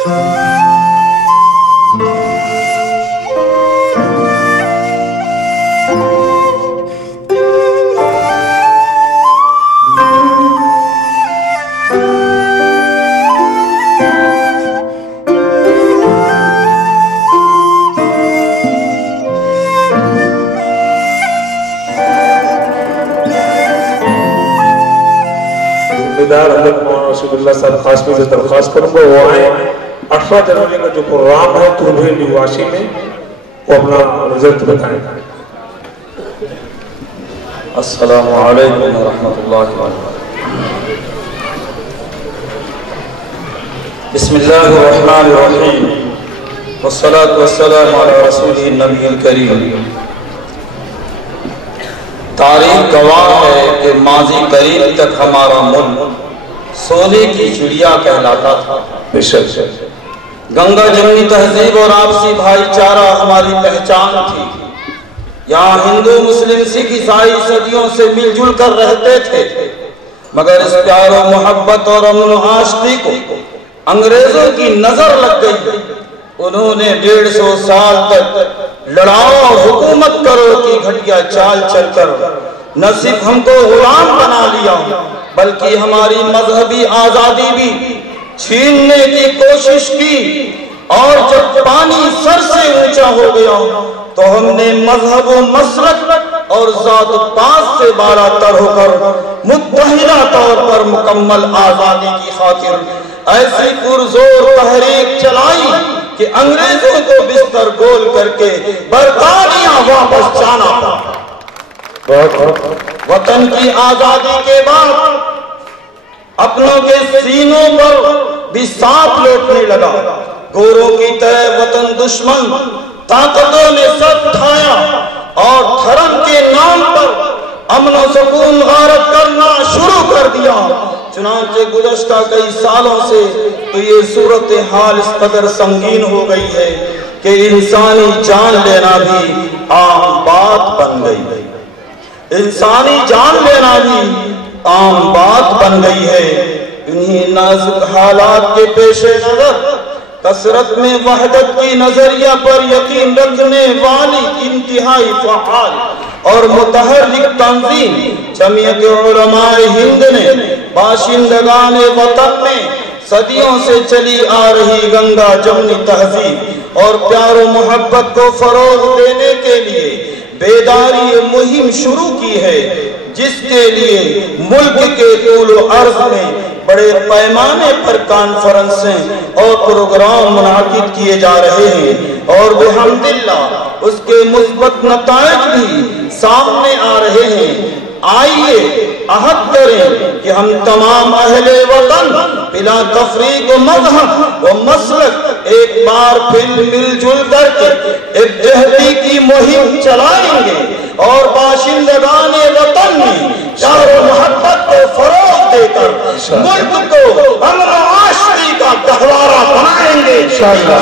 حضرت مولانا رسول اللہ صاحب خاص میں سے درخواست کروں گا وہ آئیں 18 جنوری کا جو پروگرام ہے تربیل نیواسی میں وہ اپنا رزلٹ بتائیں. السلام علیکم ورحمۃ اللہ وبرکاتہ. بسم اللہ الرحمن الرحیم والصلاة والسلام علی رسول النبی الکریم. تاریخ گواہ ہے کہ ماضی قریب تک ہمارا ملک سونے کی چڑیا کہلاتا تھا. گنگا جمنی تہذیب اور آپسی بھائی چارہ ہماری پہچان تھی. یہاں ہندو مسلم سکھ عیسائی صدیوں سے مل جل کر رہتے تھے، مگر اس پیار و محبت اور امن و عاشقی کو انگریزوں کی نظر لگ گئی. انہوں نے 150 سال تک لڑاؤ اور حکومت کرو کی گھٹیا چال چل کر نہ صرف ہم کو غلام بنا لیا بلکہ ہماری مذہبی آزادی بھی چھیننے کی کوشش کی. اور جب پانی سر سے اونچا ہو گیا تو ہم نے مذہب و مسلک اور ذات و پاس سے بالا تر ہو کر متحدہ طور پر مکمل آزادی کی خاطر ایسی پرزور تحریک چلائی کہ انگریزوں کو بستر گول کر کے برطانیہ واپس جانا پڑا. وطن کی آزادی کے بعد اپنوں کے سینوں پر بھی سانپ لوٹنے لگا. گوروں کی طرح وطن دشمن طاقتوں نے سر اٹھایا اور دھرم کے نام پر امن و سکون غارت کرنا شروع کر دیا. چنانچہ گزشتہ کئی سالوں سے تو یہ صورتحال اس قدر سنگین ہو گئی ہے کہ انسانی جان لینا بھی عام بات بن گئی. انسانی جان لینا بھی عام بات بن گئی ہے. انہی نازک حالات کے پیش نظر کثرت میں وحدت کی نظریہ پر یقین رکھنے والی انتہائی فعال اور متحرک تنظیم جمعیت علماء ہند نے باشندگان وطن میں صدیوں سے چلی آ رہی گنگا جمنی تہذیب اور پیار و محبت کو فروغ دینے کے لیے بیداری مہم شروع کی ہے، جس کے لیے ملک کے طول و عرض میں بڑے پیمانے پر کانفرنسیں اور پروگرام منعقد کیے جا رہے ہیں اور بحمداللہ اس کے مثبت نتائج بھی سامنے آ رہے ہیں. آئیے عہد کریں کہ ہم تمام اہل وطن بلا تفریق و مذہب و مسلک ایک بار پھر مل جل کر کے ایک جہدی کی مہم چلائیں گے اور باشندگان وطن میں پیار و محبت کو فروغ دے کر ملک کو امن و عاشقی کا گہوارہ بنائیں گے انشاءاللہ.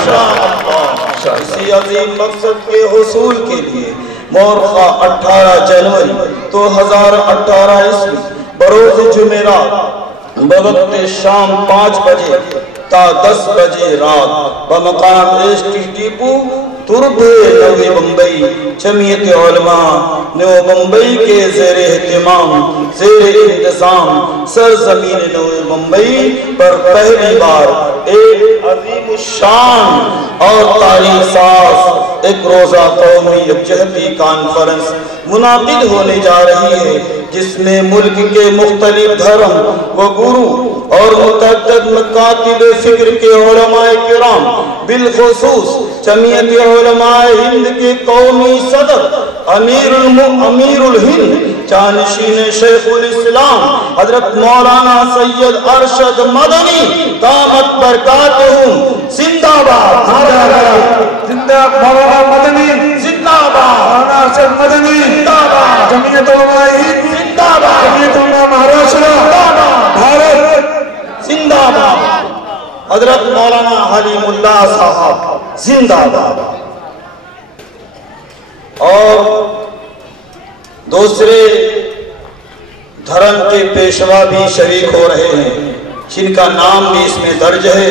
اسی عظیم مقصد کے حصول کے لیے مورخہ 18 جنوری 2018 عیسوی بروز جمعرات بوقت شام 5 بجے تا 10 بجے رات بمقام ایسٹی ٹیپو تربے نوی بمبئی جمعیت علماء نو بمبئی کے زیر اہتمام زیر انتظام سرزمین نوی بمبئی پر پہلی بار ایک عظیم الشان اور تاریخ ساز ایک روزہ قومی یکجہتی کانفرنس منعقد ہونے جا رہی ہے، جس میں ملک کے مختلف دھرم و گرو اور متعدد مکاتب فکر کے علماء کرام بالخصوص جمعیت علماء ہند کے قومی صدر امیر الہند جانشین شیخ الاسلام حضرت مولانا سید ارشد مدنی دامت برکاتہم زندہ باد زندہ مولانا مدنی زندہ باد مولانا ارشد مدنی زندہ باد جمعیت علماء ہند زندہ باد جمعیت علماء مہاراشٹر بھارت زندہ باد حضرت مولانا حلیم اللہ صاحب زندہ باد. اور دوسرے دھرم کے پیشوا بھی شریک ہو رہے ہیں جن کا نام بھی اس میں درج ہے.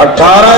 18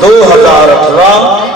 2018